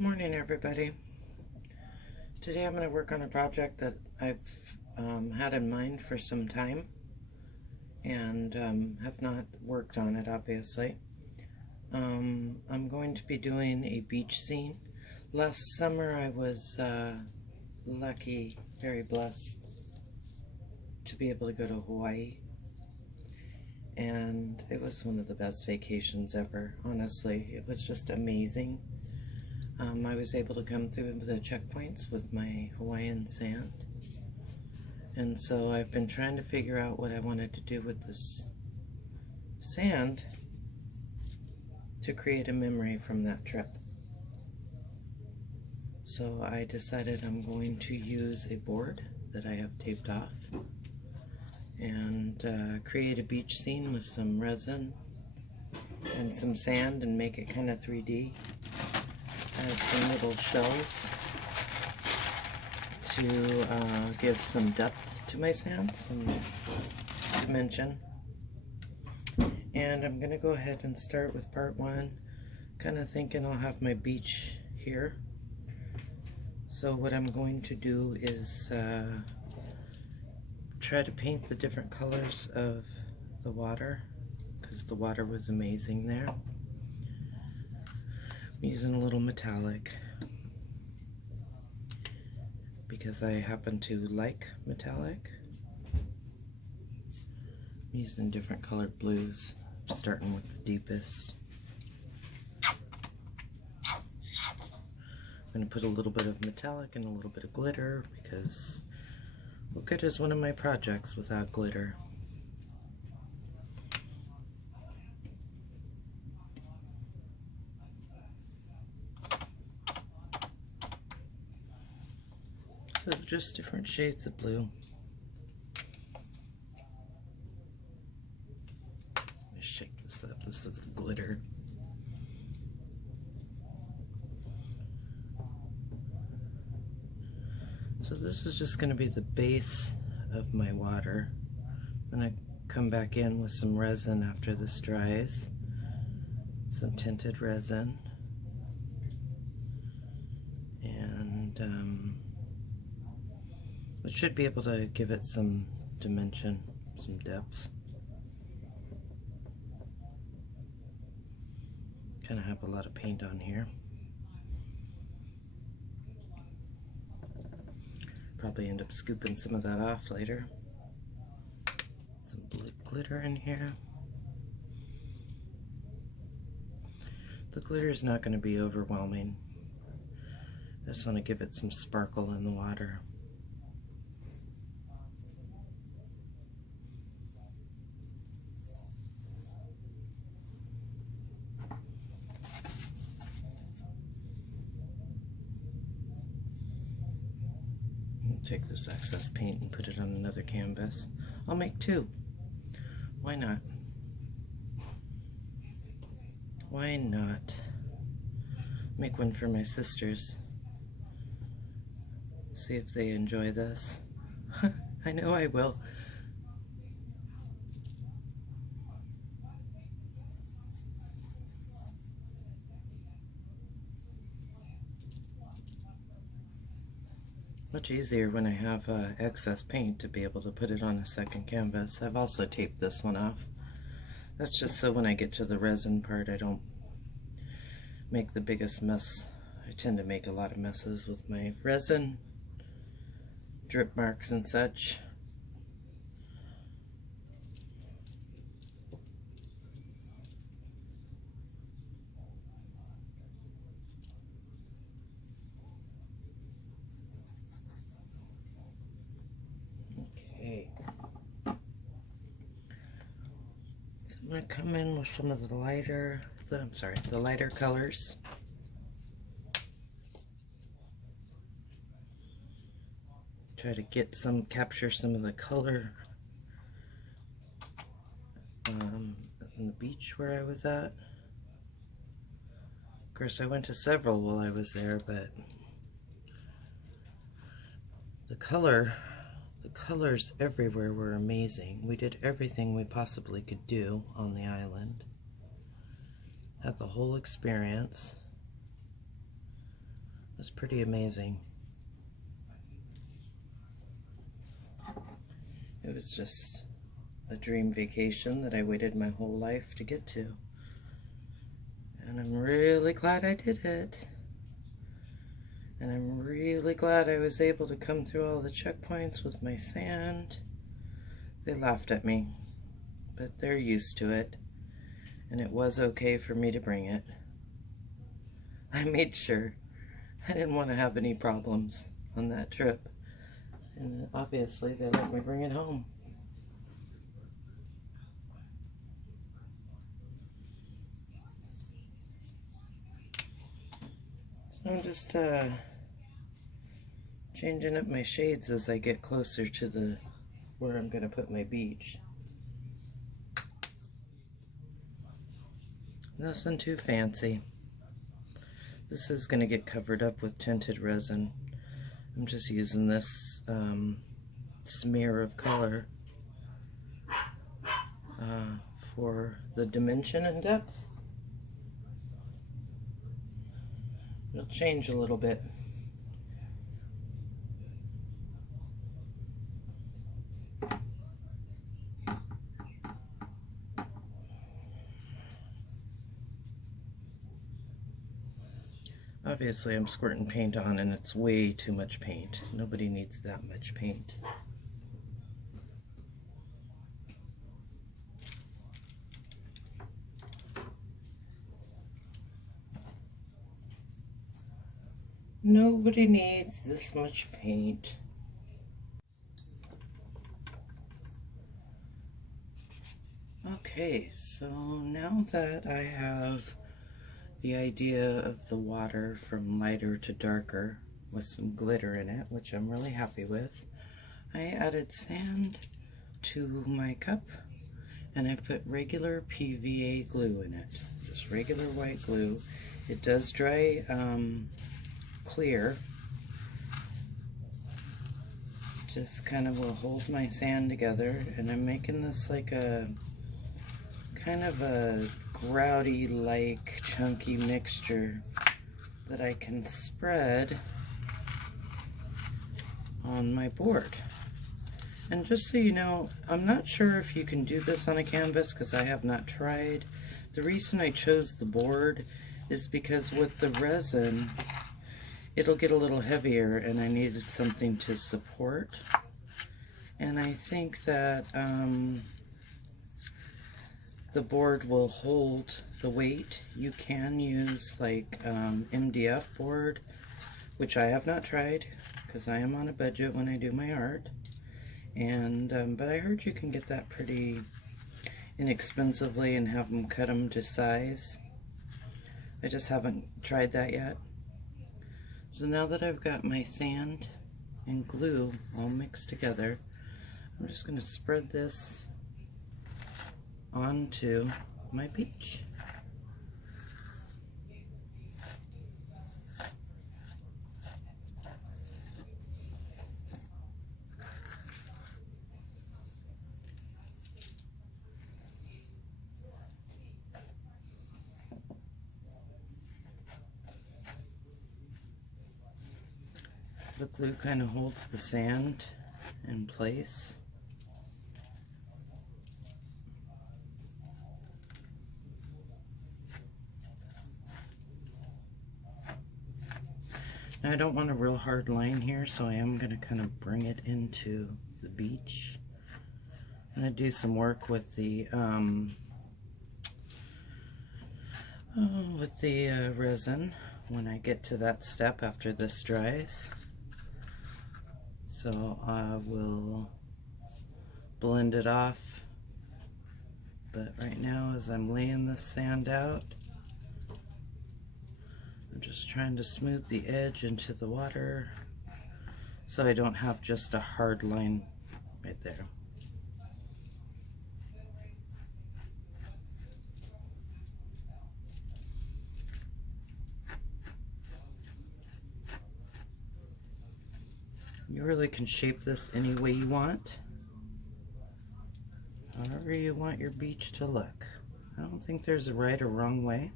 Good morning, everybody. Today I'm going to work on a project that I've had in mind for some time and have not worked on it, obviously. I'm going to be doing a beach scene. Last summer I was lucky, very blessed, to be able to go to Hawaii. And it was one of the best vacations ever, honestly. It was just amazing. I was able to come through the checkpoints with my Hawaiian sand. And so I've been trying to figure out what I wanted to do with this sand to create a memory from that trip. So I decided I'm going to use a board that I have taped off and create a beach scene with some resin and some sand and make it kind of 3D. Add some little shells to give some depth to my sand, some dimension. And I'm going to go ahead and start with part one, kind of thinking I'll have my beach here. So what I'm going to do is try to paint the different colors of the water, because the water was amazing there. I'm using a little metallic because I happen to like metallic. I'm using different colored blues, starting with the deepest. I'm going to put a little bit of metallic and a little bit of glitter because what good is one of my projects without glitter? So just different shades of blue. Let me shake this up. This is the glitter. So this is just going to be the base of my water. I'm going to come back in with some resin after this dries. Some tinted resin. And it should be able to give it some dimension, some depth. Kind of have a lot of paint on here. Probably end up scooping some of that off later. Some glitter in here. The glitter is not going to be overwhelming. I just want to give it some sparkle in the water. Take this excess paint and put it on another canvas. I'll make two. Why not? Why not? Make one for my sisters. See if they enjoy this. I know I will. Much easier when I have excess paint to be able to put it on a second canvas. I've also taped this one off. That's just so when I get to the resin part I don't make the biggest mess. I tend to make a lot of messes with my resin, drip marks and such. I'm going to come in with some of the lighter, the lighter colors. Try to get capture some of the color on the beach where I was at. Of course, I went to several while I was there, but the colors everywhere were amazing. We did everything we possibly could do on the island. Had the whole experience. was pretty amazing. It was just a dream vacation that I waited my whole life to get to. And I'm really glad I did it. And I'm really glad I was able to come through all the checkpoints with my sand. They laughed at me, but they're used to it. And it was okay for me to bring it. I made sure I didn't want to have any problems on that trip. And obviously they let me bring it home. So I'm just changing up my shades as I get closer to where I'm going to put my beach. Nothing too fancy. This is going to get covered up with tinted resin. I'm just using this smear of color for the dimension and depth. It'll change a little bit. Obviously I'm squirting paint on and it's way too much paint. Nobody needs that much paint. Nobody needs this much paint. Okay, so now that I have the idea of the water from lighter to darker with some glitter in it, which I'm really happy with, I added sand to my cup and I put regular PVA glue in it, just regular white glue. It does dry clear, just kind of will hold my sand together, and I'm making this like a kind of a grouty like chunky mixture that I can spread on my board. And just so you know, I'm not sure if you can do this on a canvas because I have not tried. The reason I chose the board is because with the resin it'll get a little heavier and I needed something to support. And I think that the board will hold the weight. You can use like MDF board, which I have not tried because I am on a budget when I do my art. And but I heard you can get that pretty inexpensively and have them cut them to size. I just haven't tried that yet. So now that I've got my sand and glue all mixed together, I'm just going to spread this onto my beach. The glue kind of holds the sand in place. Now I don't want a real hard line here, so I am going to kind of bring it into the beach. I'm going to do some work with the resin when I get to that step after this dries. So I will blend it off, but right now as I'm laying the sand out, I'm just trying to smooth the edge into the water so I don't have just a hard line right there. You really can shape this any way you want, however you want your beach to look. I don't think there's a right or wrong way.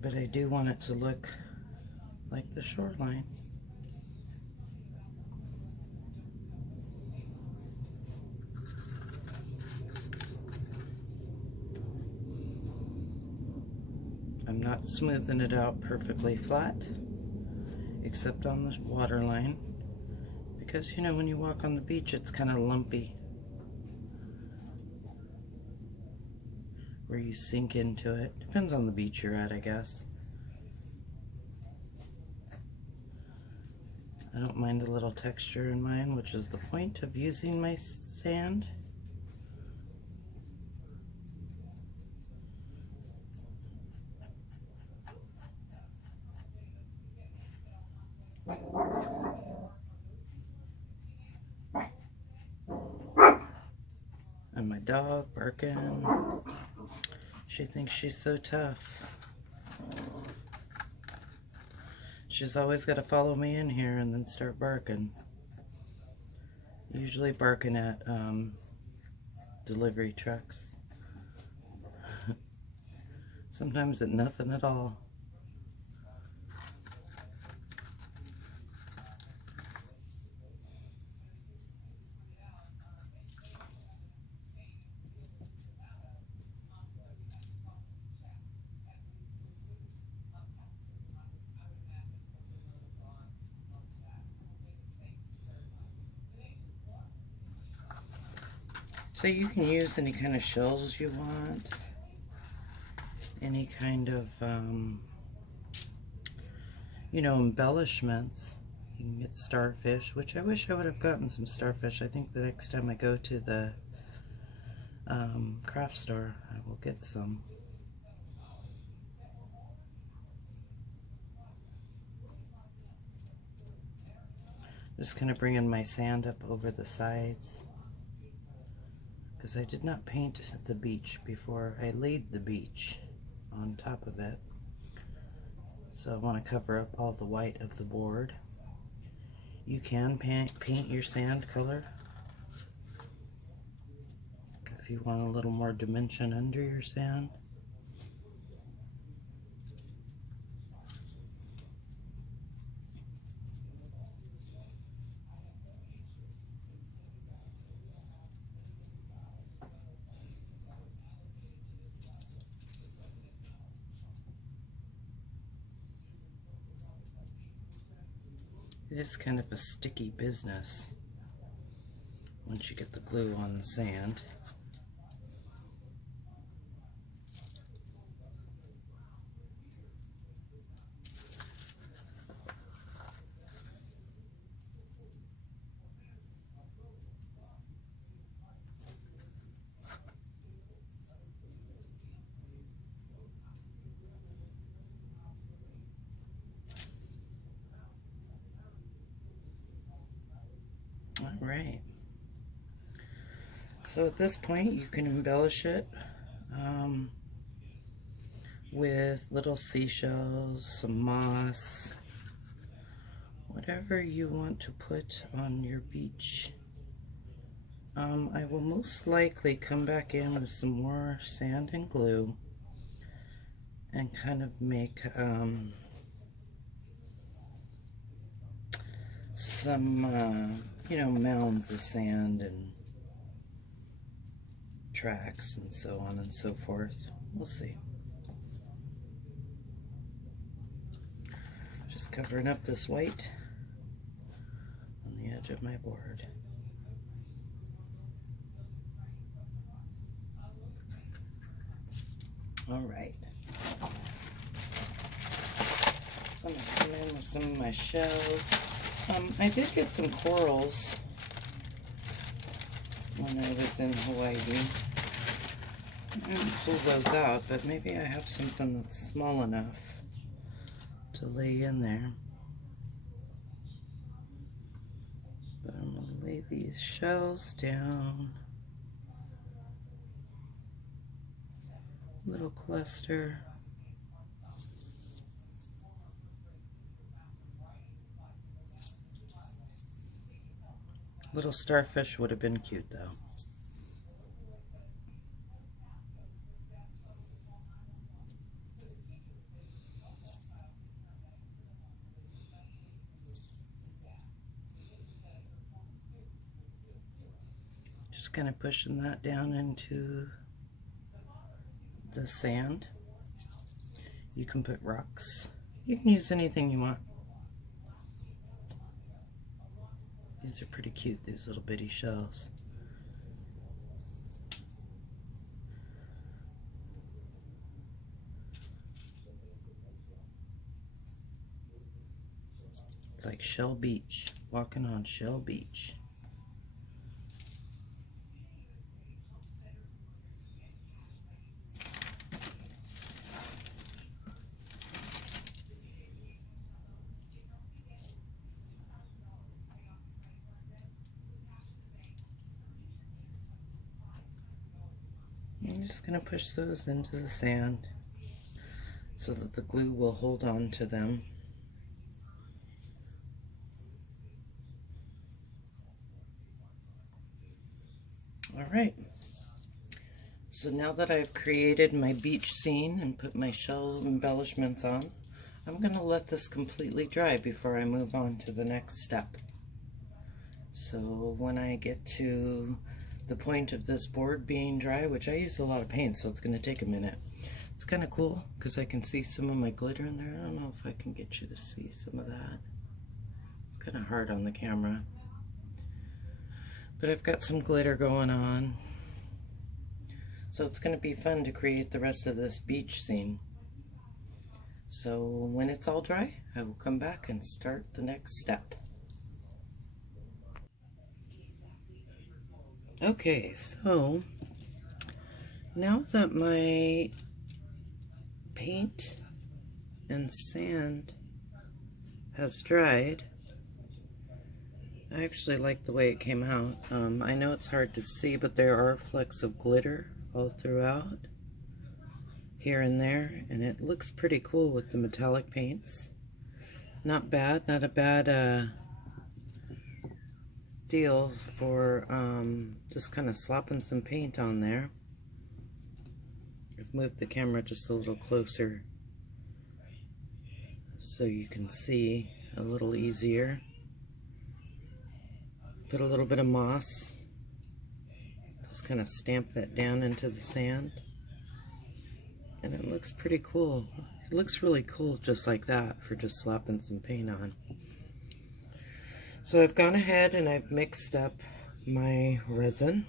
but I do want it to look like the shoreline. I'm not smoothing it out perfectly flat, except on the waterline, because you know when you walk on the beach it's kind of lumpy where you sink into it. Depends on the beach you're at, I guess. I don't mind a little texture in mine, which is the point of using my sand. And my dog barking. She thinks she's so tough. She's always got to follow me in here and then start barking. Usually barking at delivery trucks. Sometimes at nothing at all. So you can use any kind of shells you want, any kind of, you know, embellishments. You can get starfish, which I wish I would have gotten some starfish. I think the next time I go to the craft store, I will get some. Just kind of bringing my sand up over the sides, because I did not paint the beach before I laid the beach on top of it. So I want to cover up all the white of the board. You can paint your sand color if you want a little more dimension under your sand. It is kind of a sticky business once you get the glue on the sand. Alright, so at this point you can embellish it with little seashells, some moss, whatever you want to put on your beach. I will most likely come back in with some more sand and glue and kind of make some you know, mounds of sand and tracks and so on and so forth. We'll see. Just covering up this white on the edge of my board. All right. So I'm going to come in with some of my shells. I did get some corals when I was in Hawaii. I didn't pull those out, but maybe I have something that's small enough to lay in there. But I'm going to lay these shells down. Little cluster. Little starfish would have been cute though. Just kind of pushing that down into the sand. You can put rocks. You can use anything you want. These are pretty cute, these little bitty shells. It's like Shell Beach, walking on Shell Beach. I'm just going to push those into the sand so that the glue will hold on to them. Alright, so now that I've created my beach scene and put my shell embellishments on, I'm going to let this completely dry before I move on to the next step. So when I get to the point of this board being dry, which I use a lot of paint, so it's going to take a minute. It's kind of cool because I can see some of my glitter in there. I don't know if I can get you to see some of that. It's kind of hard on the camera. But I've got some glitter going on. So it's going to be fun to create the rest of this beach scene. So when it's all dry, I will come back and start the next step. Okay, so now that my paint and sand has dried, I actually like the way it came out. I know it's hard to see, but there are flecks of glitter all throughout, here and there, and it looks pretty cool with the metallic paints. Not bad, not a bad deal for just kind of slopping some paint on there. I've moved the camera just a little closer so you can see a little easier. Put a little bit of moss, just kind of stamp that down into the sand, and it looks pretty cool. It looks really cool just like that for just slapping some paint on. So I've gone ahead and I've mixed up my resin,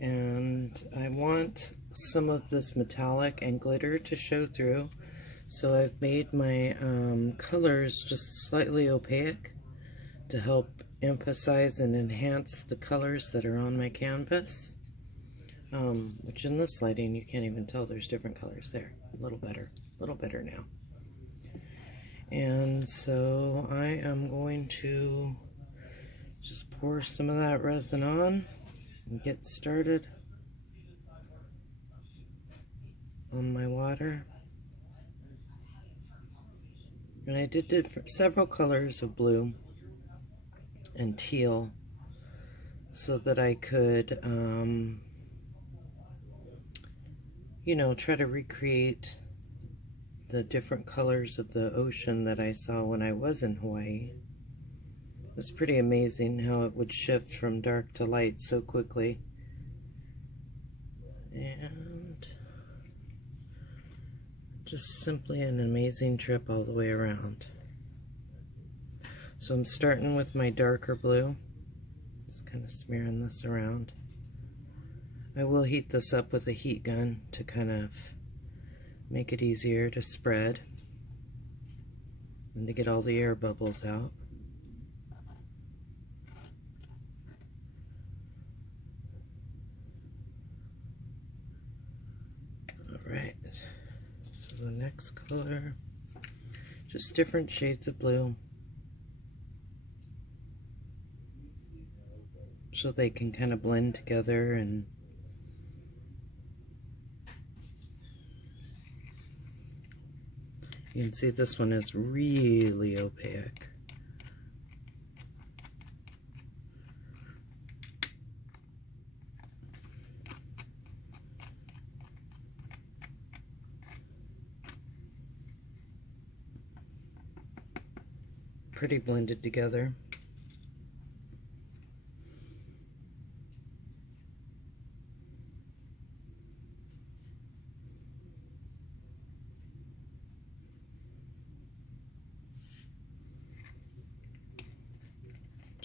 and I want some of this metallic and glitter to show through, so I've made my colors just slightly opaque to help emphasize and enhance the colors that are on my canvas, which in this lighting you can't even tell there's different colors there. A little better now. And so I am going to just pour some of that resin on and get started on my water. And I did several colors of blue and teal so that I could, you know, try to recreate the different colors of the ocean that I saw when I was in Hawaii. It was pretty amazing how it would shift from dark to light so quickly. And just simply an amazing trip all the way around. So I'm starting with my darker blue. Just kind of smearing this around. I will heat this up with a heat gun to kind of make it easier to spread and to get all the air bubbles out. Alright, so the next color, just different shades of blue so they can kind of blend together. And you can see this one is really opaque. Pretty blended together.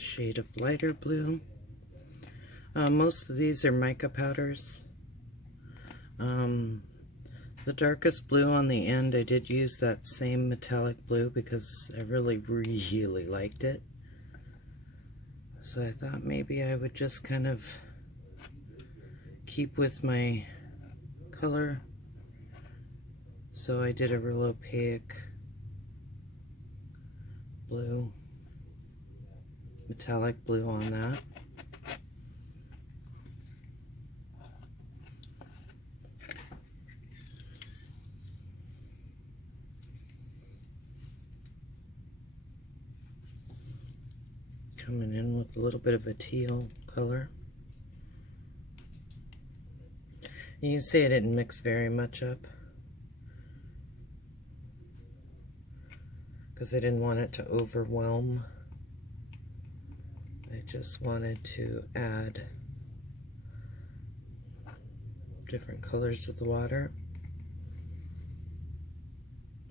shade of lighter blue. Most of these are mica powders. The darkest blue on the end, I did use that same metallic blue because I really liked it. So I thought maybe I would just kind of keep with my color. So I did a real opaque blue, metallic blue on that. Coming in with a little bit of a teal color. You can see I didn't mix very much up because I didn't want it to overwhelm. I just wanted to add different colors of the water.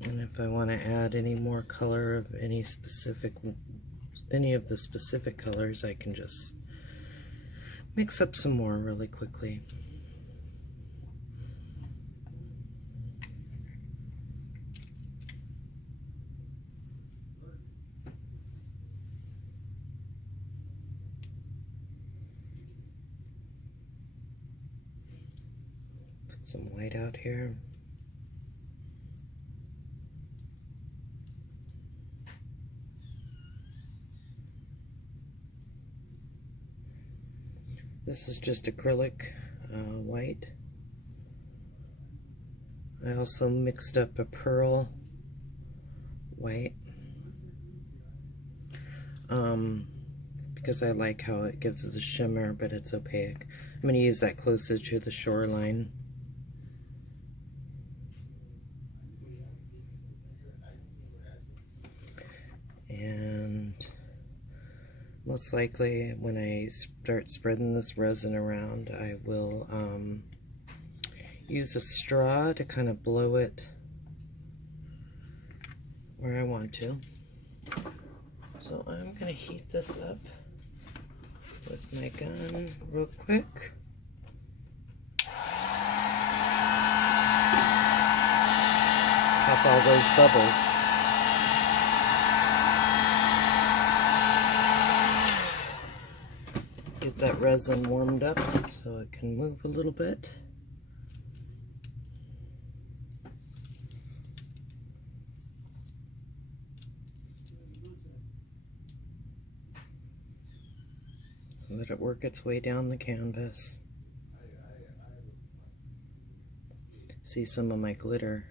And if I want to add any more color of any of the specific colors, I can just mix up some more really quickly. Put some white out here. This is just acrylic white. I also mixed up a pearl white because I like how it gives it a shimmer, but it's opaque. I'm going to use that closer to the shoreline. And most likely when I start spreading this resin around, I will use a straw to kind of blow it where I want to. So I'm going to heat this up with my gun real quick. Pop all those bubbles. Get that resin warmed up so it can move a little bit. Let it work its way down the canvas. See some of my glitter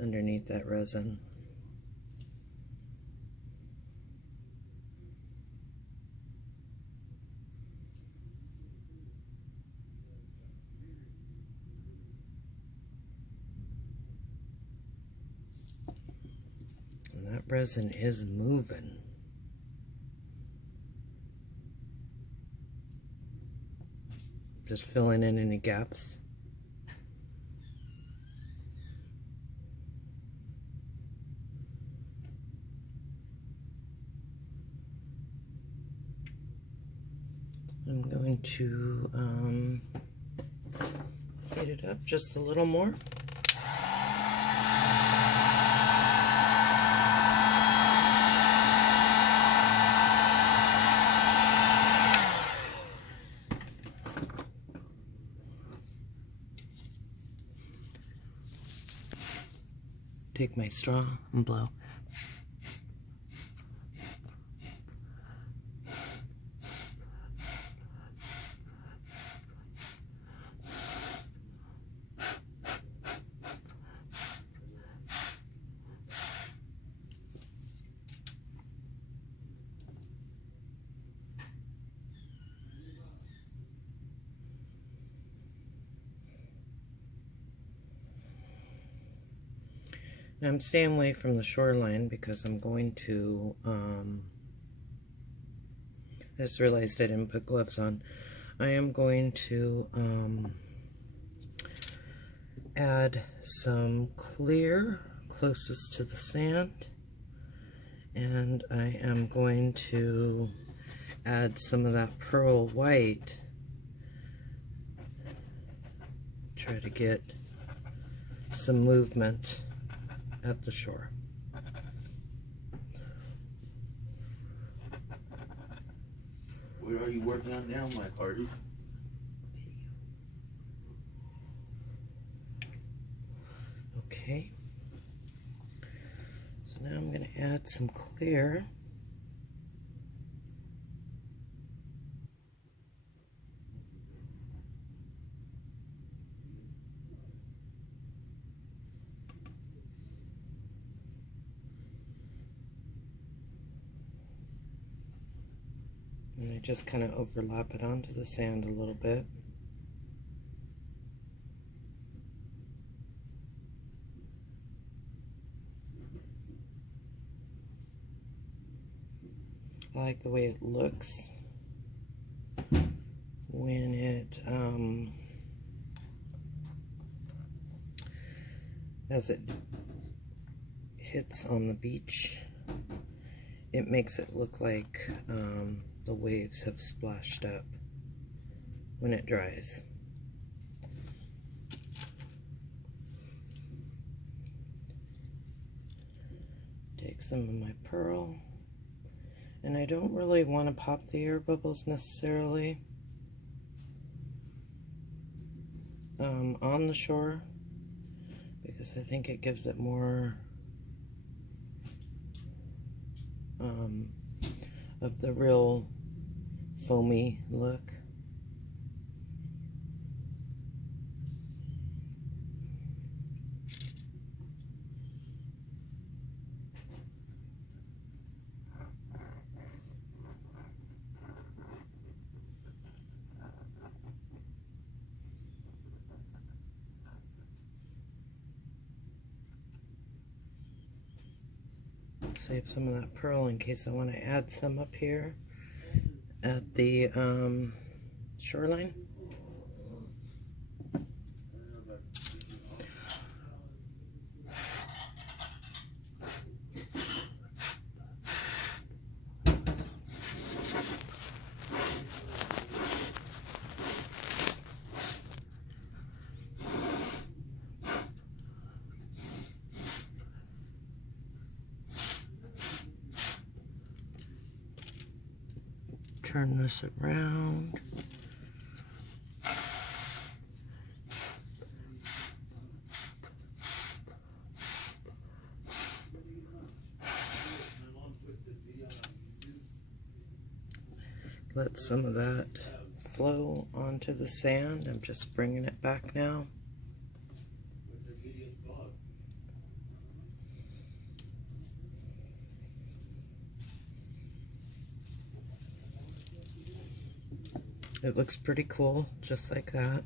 underneath that resin. And that resin is moving. Just filling in any gaps. I'm going to heat it up just a little more. Take my straw and blow. Now I'm staying away from the shoreline because I'm going to, I just realized I didn't put gloves on. I am going to add some clear closest to the sand And I am going to add some of that pearl white. Try to get some movement at the shore. What are you working on now, my party? Okay. So now I'm going to add some clear. And I just kind of overlap it onto the sand a little bit. I like the way it looks when it, as it hits on the beach. It makes it look like the waves have splashed up when it dries. Take some of my pearl, and I don't really want to pop the air bubbles necessarily on the shore, because I think it gives it more of the real foamy look. Save some of that pearl in case I want to add some up here at the shoreline. Turn this around. Let some of that flow onto the sand. I'm just bringing it back now. It looks pretty cool, just like that.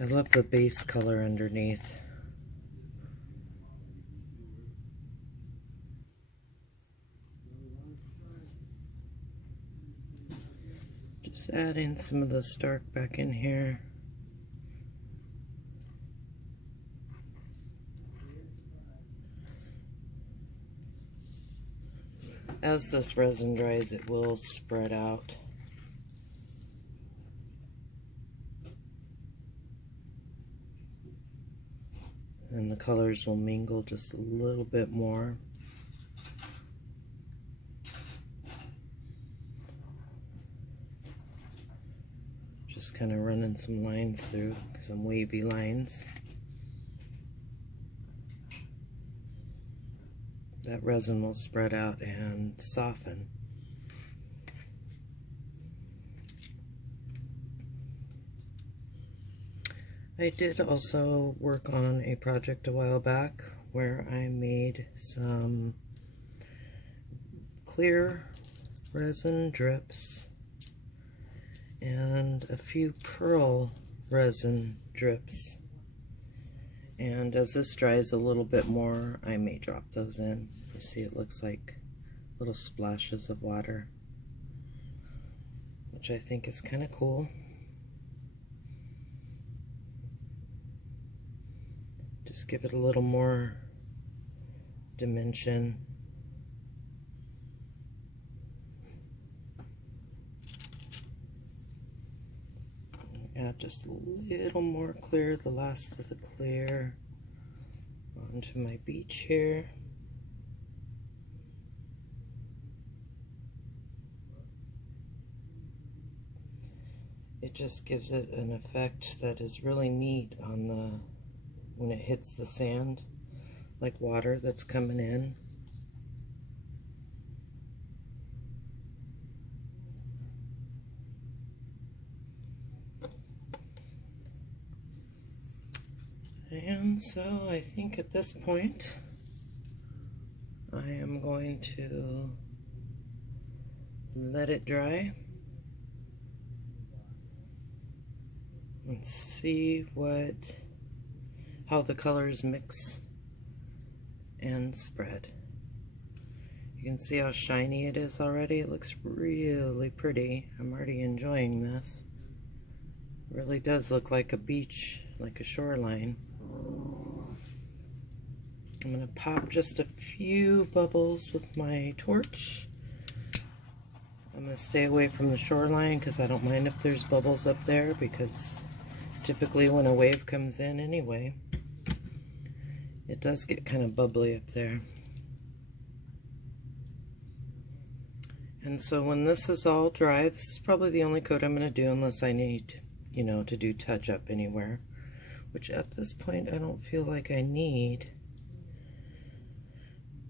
I love the base color underneath. Just adding some of the stark back in here. As this resin dries, it will spread out. And the colors will mingle just a little bit more. Just kind of running some lines through, some wavy lines. That resin will spread out and soften. I did also work on a project a while back where I made some clear resin drips and a few pearl resin drips. And as this dries a little bit more, I may drop those in. You see it looks like little splashes of water. which I think is kind of cool. Just give it a little more dimension. Add just a little more clear, the last of the clear, onto my beach here. It just gives it an effect that is really neat on the, when it hits the sand, like water that's coming in. And so I think at this point I am going to let it dry and see how the colors mix and spread. You can see how shiny it is already. It looks really pretty. I'm already enjoying this. It really does look like a beach, like a shoreline. I'm going to pop just a few bubbles with my torch. I'm going to stay away from the shoreline because I don't mind if there's bubbles up there, because typically when a wave comes in anyway, it does get kind of bubbly up there. And so when this is all dry, this is probably the only coat I'm going to do unless I need, you know, to do touch up anywhere, which at this point I don't feel like I need.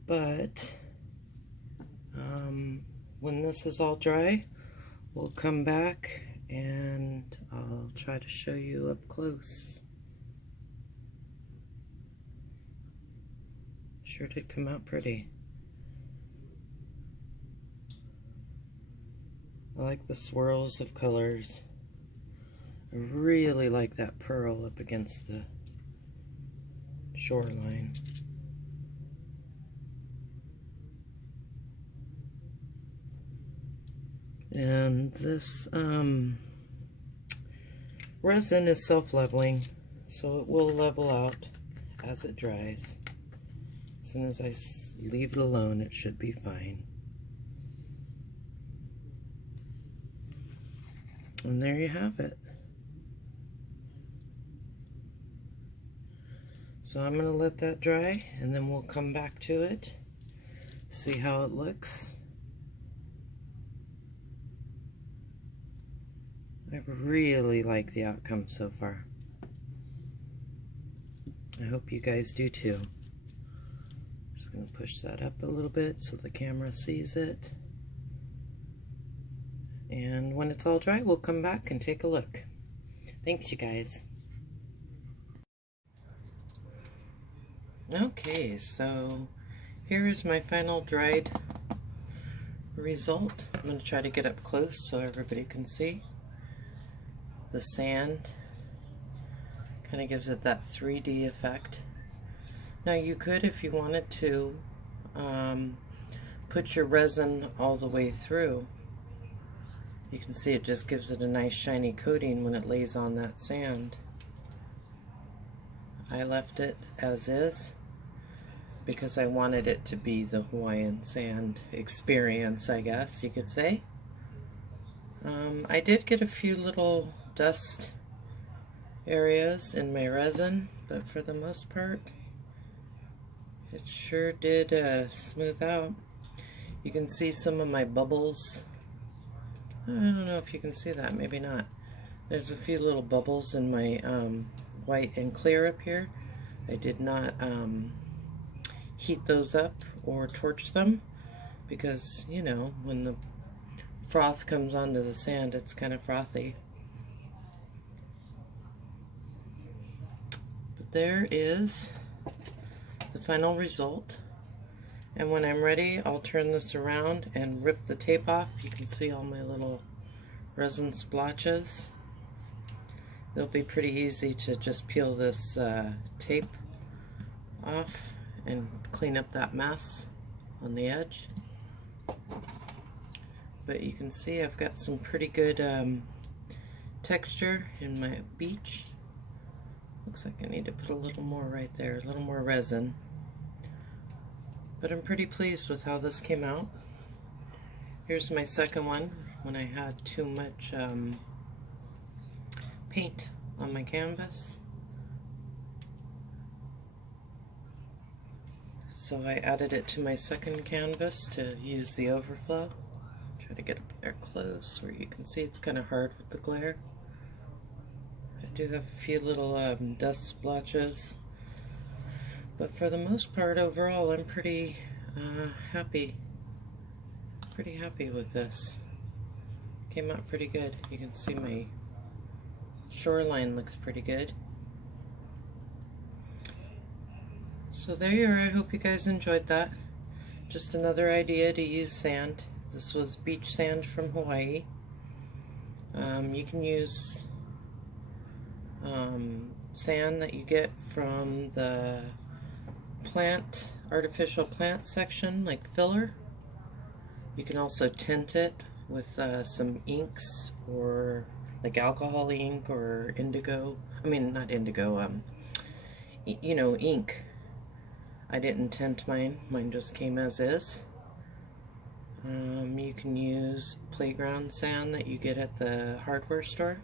But when this is all dry, we'll come back and I'll try to show you up close. Sure did come out pretty. I like the swirls of colors. I really like that pearl up against the shoreline. And this resin is self-leveling, so it will level out as it dries. As soon as I leave it alone, it should be fine. And there you have it. So I'm going to let that dry, and then we'll come back to it, see how it looks. I really like the outcome so far. I hope you guys do too. Just going to push that up a little bit so the camera sees it. And when it's all dry, we'll come back and take a look. Thanks, you guys. Okay, so here is my final dried result. I'm going to try to get up close so everybody can see. The sand kind of gives it that 3D effect. Now you could, if you wanted to, put your resin all the way through. You can see it just gives it a nice shiny coating when it lays on that sand. I left it as is because I wanted it to be the Hawaiian sand experience, I guess you could say. I did get a few little dust areas in my resin, but for the most part it sure did smooth out. You can see some of my bubbles. I don't know if you can see that, maybe not. There's a few little bubbles in my white and clear up here. I did not heat those up or torch them because, you know, when the froth comes onto the sand, it's kind of frothy. But there is the final result. And when I'm ready, I'll turn this around and rip the tape off. You can see all my little resin splotches. It'll be pretty easy to just peel this tape off and clean up that mess on the edge. but you can see I've got some pretty good texture in my beach. Looks like I need to put a little more right there, a little more resin. But I'm pretty pleased with how this came out. Here's my second one when I had too much paint on my canvas. So I added it to my second canvas to use the overflow. Try to get up there close where you can see it's kind of hard with the glare. I do have a few little dust splotches, but for the most part, overall, I'm pretty happy. Pretty happy with this. Came out pretty good. You can see my shoreline looks pretty good. So there you are. I hope you guys enjoyed that. Just another idea to use sand. This was beach sand from Hawaii. You can use sand that you get from the artificial plant section, like filler. You can also tint it with some inks, or like alcohol ink or indigo. I mean, not indigo, you know, ink. I didn't tint mine. Mine just came as is. You can use playground sand that you get at the hardware store.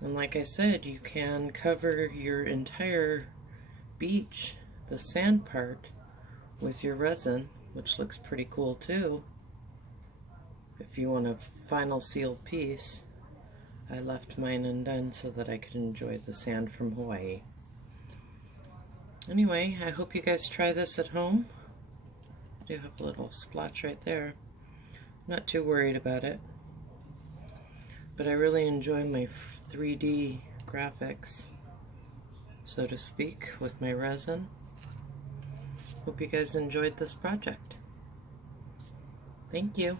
And like I said, you can cover your entire beach, the sand part, with your resin, which looks pretty cool too. If you want a final sealed piece, I left mine undone so that I could enjoy the sand from Hawaii. Anyway, I hope you guys try this at home. I do have a little splotch right there. I'm not too worried about it, but I really enjoy my 3D graphics, so to speak, with my resin. Hope you guys enjoyed this project. Thank you.